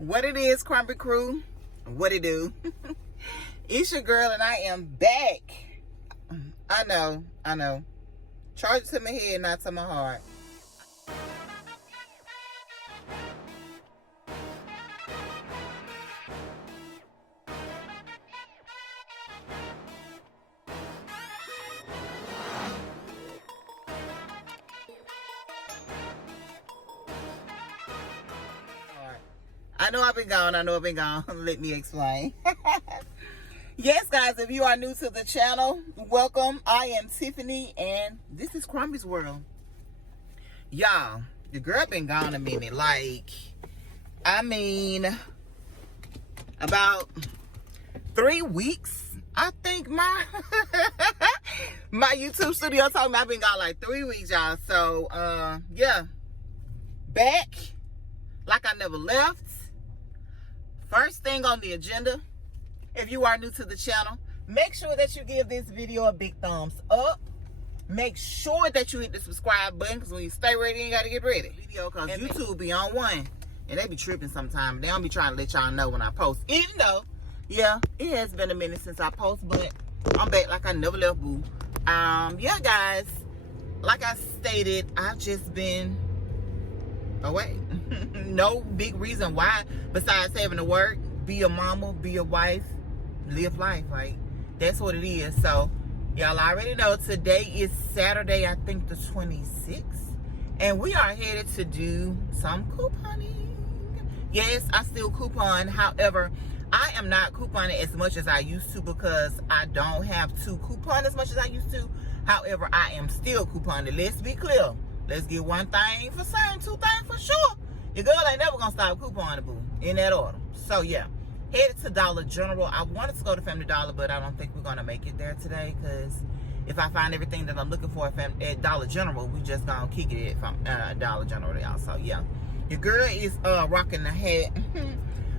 What it is, Crombie crew, what it do? It's your girl and I am back. I know. Charge it to my head, not to my heart. I know I've been gone. Let me explain. Yes, guys, if you are new to the channel, welcome. I am Tiffany, and this is Crombie's World. Y'all, the girl been gone a minute. About 3 weeks. I think my YouTube studio told me I've been gone like 3 weeks, y'all. So, yeah, back like I never left. First thing on the agenda, if you are new to the channel, make sure that you give this video a big thumbs up. Make sure that you hit the subscribe button, because when you stay ready, you got to get ready. Because YouTube be on one, and they be tripping sometimes. They don't be trying to let y'all know when I post. Even though, yeah, it has been a minute since I post, but I'm back like I never left, boo. Yeah, guys, like I stated, I've just been away. No big reason why besides having to work, be a mama, be a wife, live life. Like, that's what it is. So y'all already know today is Saturday, I think the 26th, and we are headed to do some couponing. Yes, I still coupon. However, I am not couponing as much as I used to because I don't have to coupon as much as I used to. However, I am still couponing. Let's be clear. Let's get one thing for certain, two things for sure. Your girl ain't never gonna stop couponing, boo, in that order. So yeah, headed to DollarGeneral. I wanted to go to Family Dollar, but I don't think we're gonna make it there today, because if I find everything that I'm looking for at DollarGeneral, we just gonna kick it from DollarGeneral, y'all. So yeah, your girl is rocking the hat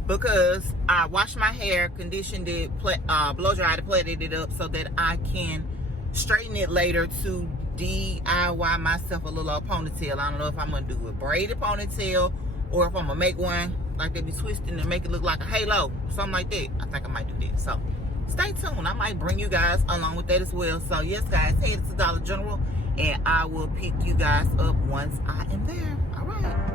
because I washed my hair, conditioned it, blow dried it, plaited it up so that I can straighten it later to DIY myself a little ponytail. I don't know if I'm gonna do a braided ponytail or if I'm gonna make one like they be twisting and make it look like a halo, something like that. I think I might do that. So stay tuned. I might bring you guys along with that as well. So yes, guys, headed to DollarGeneral, and I will pick you guys up once I am there. All right.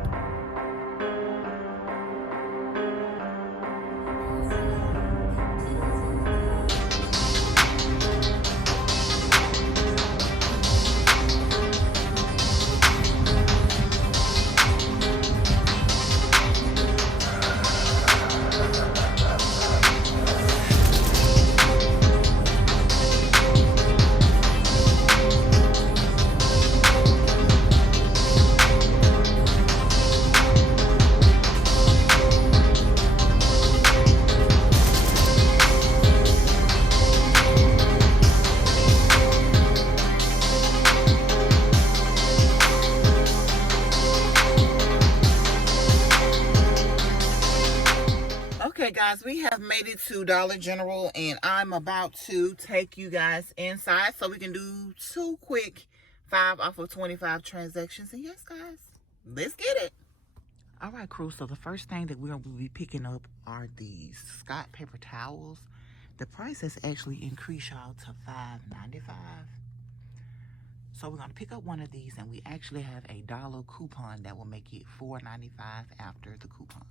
Okay, guys, we have made it to DollarGeneral, and I'm about to take you guys inside so we can do 2 quick 5 off of 25 transactions. And yes, guys, let's get it. All right, crew, so the first thing that we're going to be picking up are these Scott paper towels. The price has actually increased, y'all, to $5.95. So we're going to pick up one of these, and we actually have a $1 coupon that will make it $4.95 after the coupon.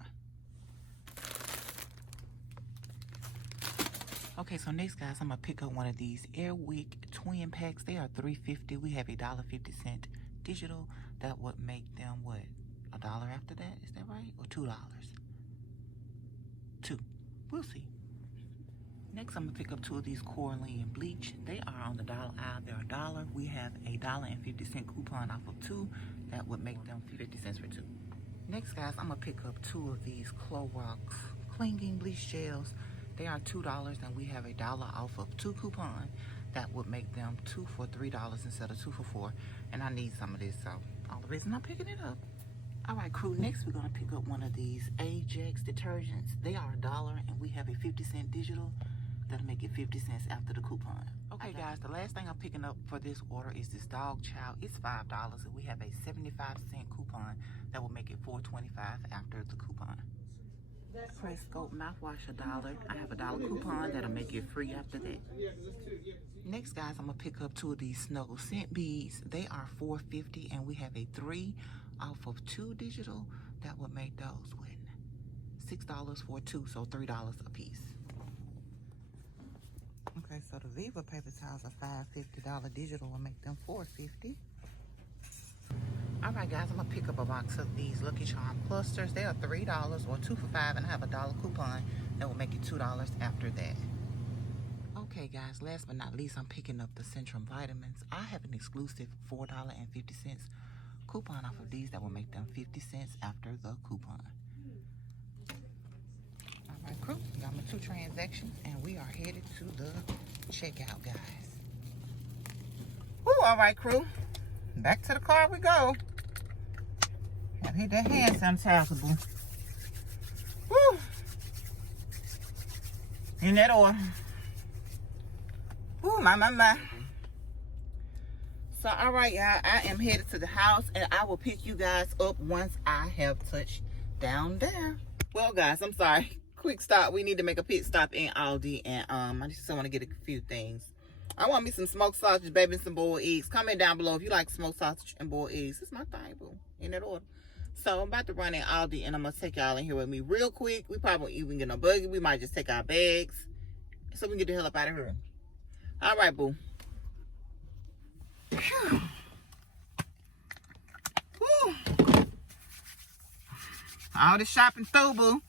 Okay, so next, guys, I'm gonna pick up one of these Airwick twin packs. They are $3.50. We have a $1.50 digital. That would make them what? $1 after that? Is that right? Or $2? $2. We'll see. Next, I'm gonna pick up 2 of these Coraline bleach. They are on the dollar aisle. They're $1. We have a $1.50 coupon off of 2. That would make them 50 cents for 2. Next, guys, I'm gonna pick up 2 of these Clorox clinging bleach gels. They are $2, and we have a $1 off of 2 coupon. That would make them 2 for $3 instead of 2 for $4. And I need some of this, so all the reason I'm picking it up. All right, crew, next we're gonna pick up one of these Ajax Detergents. They are $1, and we have a 50-cent digital. That'll make it 50 cents after the coupon. Okay, guys, the last thing I'm picking up for this order is this dog chow. It's $5, and we have a 75-cent coupon that will make it $4.25 after the coupon. Spray Scope mouthwash $1. I have a $1 coupon that'll make it free after that. Next, guys, I'm gonna pick up 2 of these Snuggle scent beads. They are $4.50, and we have a 3 off of 2 digital. That would make those $6 for 2, so $3 a piece. Okay, so the Viva paper towels are $5.50. Digital will make them $4.50. All right, guys, I'm gonna pick up a box of these Lucky Charm clusters. They are $3 or 2 for $5, and I have a $1 coupon that will make it $2 after that. Okay, guys, last but not least, I'm picking up the Centrum Vitamins. I have an exclusive $4.50 coupon off of these that will make them 50 cents after the coupon. All right, crew, got my 2 transactions, and we are headed to the checkout, guys. Woo, all right, crew. Back to the car we go. Gotta hit that hand sanitizer, boo. Woo! In that order. Woo, my. So, all right, y'all. I am headed to the house, and I will pick you guys up once I have touched down there. Well, guys, I'm sorry. Quick stop. We need to make a pit stop in Aldi, and I just want to get a few things. I want me some smoked sausage, baby, and some boiled eggs. Comment down below if you like smoked sausage and boiled eggs. It's my thing, boo. In that order. So I'm about to run in Aldi, and I'm going to take y'all in here with me real quick. We probably won't even get no buggy. We might just take our bags so we can get the hell up out of here. All right, boo. Whew. Whew. All this shopping through, boo.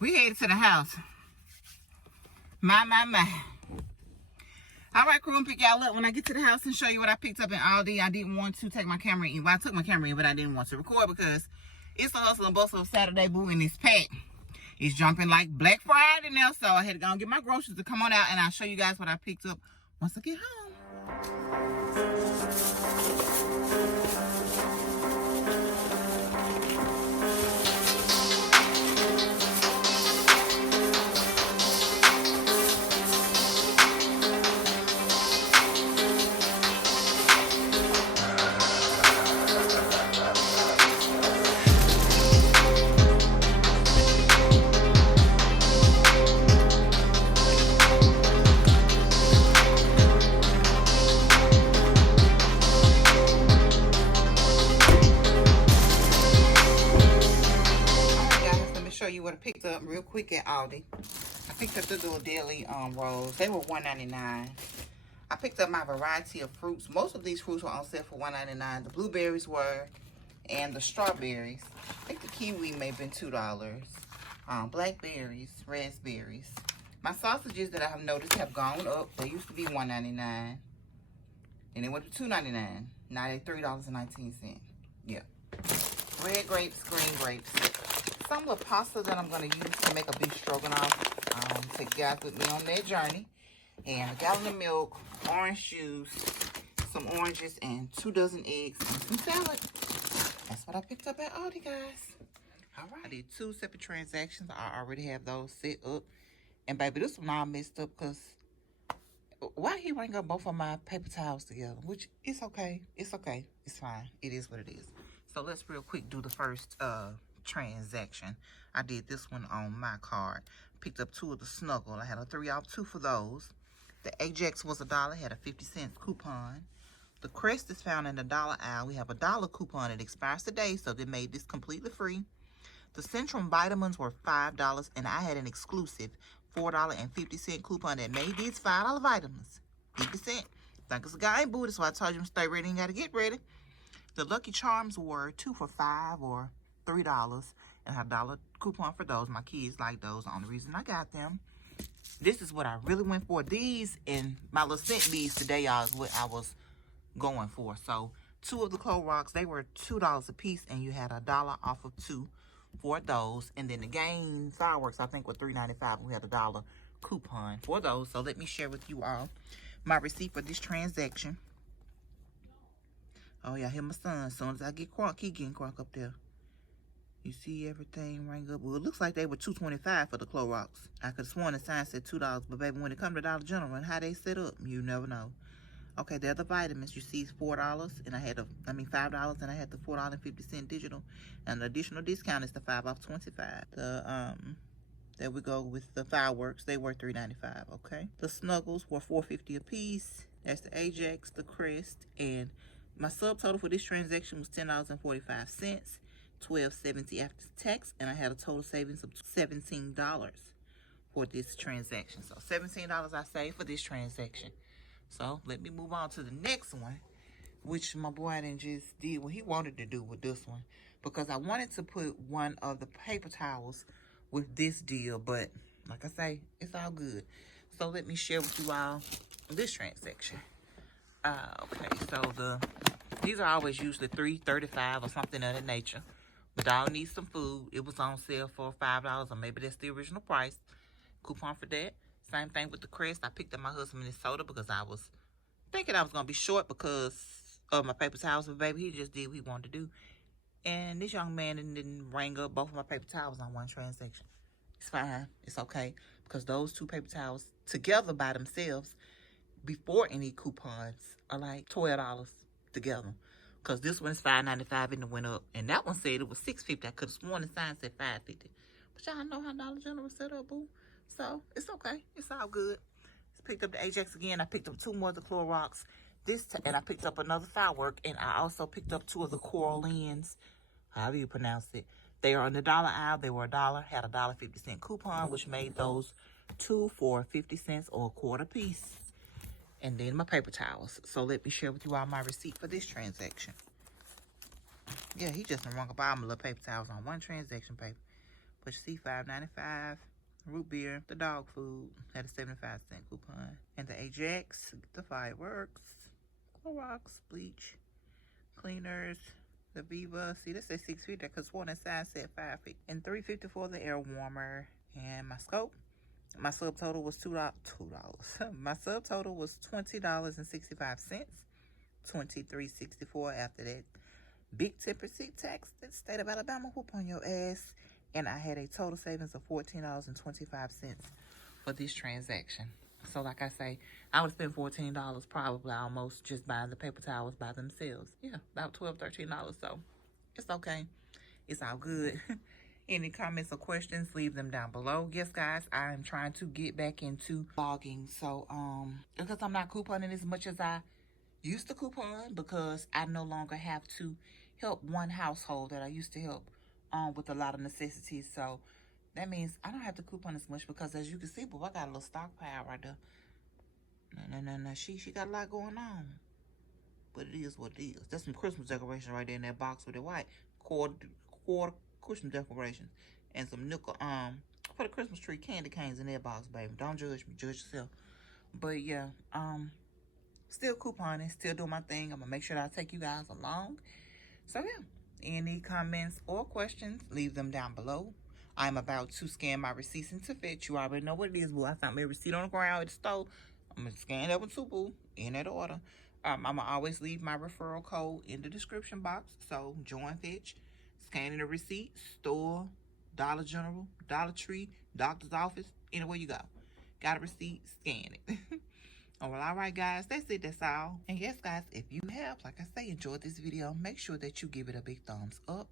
We headed to the house. My. All right, crew, I'm pick y'all up when I get to the house and show you what I picked up in Aldi. I didn't want to take my camera in. Well, I took my camera in, but I didn't want to record because it's a hustle and bustle of Saturday, boo, and this pack is jumping like Black Friday now. So I had to go and get my groceries to come on out, and I'll show you guys what I picked up once I get home. What I picked up real quick at Aldi. I picked up the little daily rolls. They were $1.99. I picked up my variety of fruits. Most of these fruits were on sale for $1.99. The blueberries were, and the strawberries. I think the kiwi may have been $2. Blackberries, raspberries. My sausages that I have noticed have gone up. They used to be $1.99, and they went to $2.99. Now they're $3.19. Yeah. Red grapes, green grapes. Some of the pasta that I'm going to use to make a beef stroganoff. Take you guys with me on that journey. And a gallon of milk, orange juice, some oranges, and 2 dozen eggs, and some salad. That's what I picked up at Aldi, guys. All right. I did 2 separate transactions. I already have those set up. And, baby, this one all messed up because why he rang up both of my paper towels together? Which, it's okay. It's okay. It's fine. It is what it is. So, let's real quick do the first transaction. I did this one on my card. Picked up 2 of the Snuggle. I had a 3 off 2 for those. The Ajax was $1. Had a 50-cent coupon. The Crest is found in the dollar aisle. We have a $1 coupon. It expires today, so they made this completely free. The Centrum Vitamins were $5, and I had an exclusive $4.50 coupon that made these $5 vitamins 50 cents. Think it's a guy ain't booty, so I told you to stay ready and got to get ready. The Lucky Charms were 2 for $5 or $3, and I have a $1 coupon for those. My kids like those. The only reason I got them. This is what I really went for. These and my little scent beads today, y'all, is what I was going for. So 2 of the Clorox, they were $2 a piece, and you had a $1 off of 2 for those. And then the Gain fireworks, I think, were $3.95. We had a $1 coupon for those. So let me share with you all my receipt for this transaction. Oh yeah, I hear my son. As soon as I get crunk, he getting crunk up there. You see everything ring up. Well, it looks like they were $2.25 for the Clorox. I could have sworn the sign said $2, but baby, when it comes to DollarGeneral and how they set up, you never know. Okay, they're the vitamins. You see, it's $4, and I had $5, and I had the $4.50 digital, and the additional discount is the 5 off 25. There we go with the fireworks. They were $3.95. Okay, the Snuggles were $4.50 a piece. That's the Ajax, the Crest, and my subtotal for this transaction was $10.45, $12.70 after tax, and I had a total savings of $17 for this transaction. So $17 I saved for this transaction. So let me move on to the next one, which my boy didn't just did what he wanted to do with this one, because I wanted to put one of the paper towels with this deal, but like I say, it's all good. So let me share with you all this transaction. Okay, so these are always usually $3.35 or something of that nature, but dog needs some food. It was on sale for $5, or maybe that's the original price. Coupon for that. Same thing with the Crest. I picked up my husband this soda because I was thinking I was going to be short because of my paper towels. But baby, he just did what he wanted to do. And this young man didn't ring up both of my paper towels on one transaction. It's fine. It's okay. Because those two paper towels together by themselves, before any coupons, are like $12 together. Because this one is $5.95 and it went up. And that one said it was $6.50. I could have sworn the sign said $5.50. But y'all know how DollarGeneral set up, boo. So, it's okay. It's all good. Just picked up the Ajax again. I picked up 2 more of the Clorox. And I picked up another firework. And I also picked up 2 of the Coral Lens. However you pronounce it. They are on the dollar aisle. They were $1. Had a $1.50 coupon, which made those 2 for 50 cents or a quarter piece. And then my paper towels. So, let me share with you all my receipt for this transaction. Yeah, he just done rung up all my little paper towels on one transaction paper. But you see, $5.95. Root beer, the dog food, had a 75-cent coupon. And the Ajax, the fireworks, Clorox, bleach, cleaners, the Viva. See, this says $6.50 because one inside said $5.50. And $3.50 for the air warmer. And my scope, my subtotal was $2. My subtotal was $20.65. $23.64 after that big 10% tax that state of Alabama whoop on your ass. And I had a total savings of $14.25 for this transaction. So like I say, I would spend $14 probably almost just buying the paper towels by themselves. Yeah, about $12, $13. So it's okay. It's all good. Any comments or questions, leave them down below. Yes, guys, I am trying to get back into vlogging. So, because I'm not couponing as much as I used to coupon, because I no longer have to help one household that I used to help with a lot of necessities. So that means I don't have to coupon as much, because as you can see, boy, I got a little stockpile right there. No. She got a lot going on. But it is what it is. That's some Christmas decoration right there in that box with the white quarter Christmas decorations. And some nickel for the Christmas tree candy canes in that box, baby. Don't judge me, judge yourself. But yeah, still couponing, still doing my thing. I'm gonna make sure that I take you guys along. So yeah, any comments or questions, leave them down below. I'm about to scan my receipts into Fetch. You already know what it is, boo. I found my receipt on the ground at the store. I'm gonna scan that one too, boo, in that order. I'm gonna always leave my referral code in the description box. So join Fetch, scanning the receipt, store, Dollar General, Dollar Tree, doctor's office, anywhere you go. Got a receipt, scan it. Oh, well, all right, guys, that's it. That's all. And yes, guys, if you have, like I say, enjoyed this video, make sure that you give it a big thumbs up.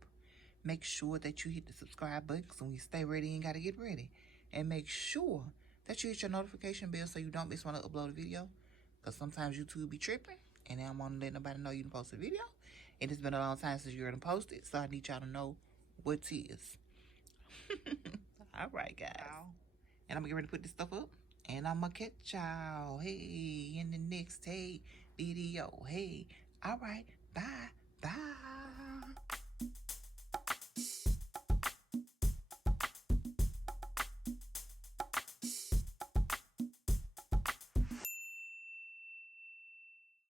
Make sure that you hit the subscribe button, so when you stay ready, you ain't got to get ready. And make sure that you hit your notification bell so you don't miss when I upload a video. Because sometimes YouTube be tripping, and they don't want to let nobody know you done posted a video. And it's been a long time since you already posted, so I need y'all to know what it is. All right, guys. And I'm going to get ready to put this stuff up. And I'm going to catch y'all, hey, in the next, hey, video. Hey, all right, bye, bye.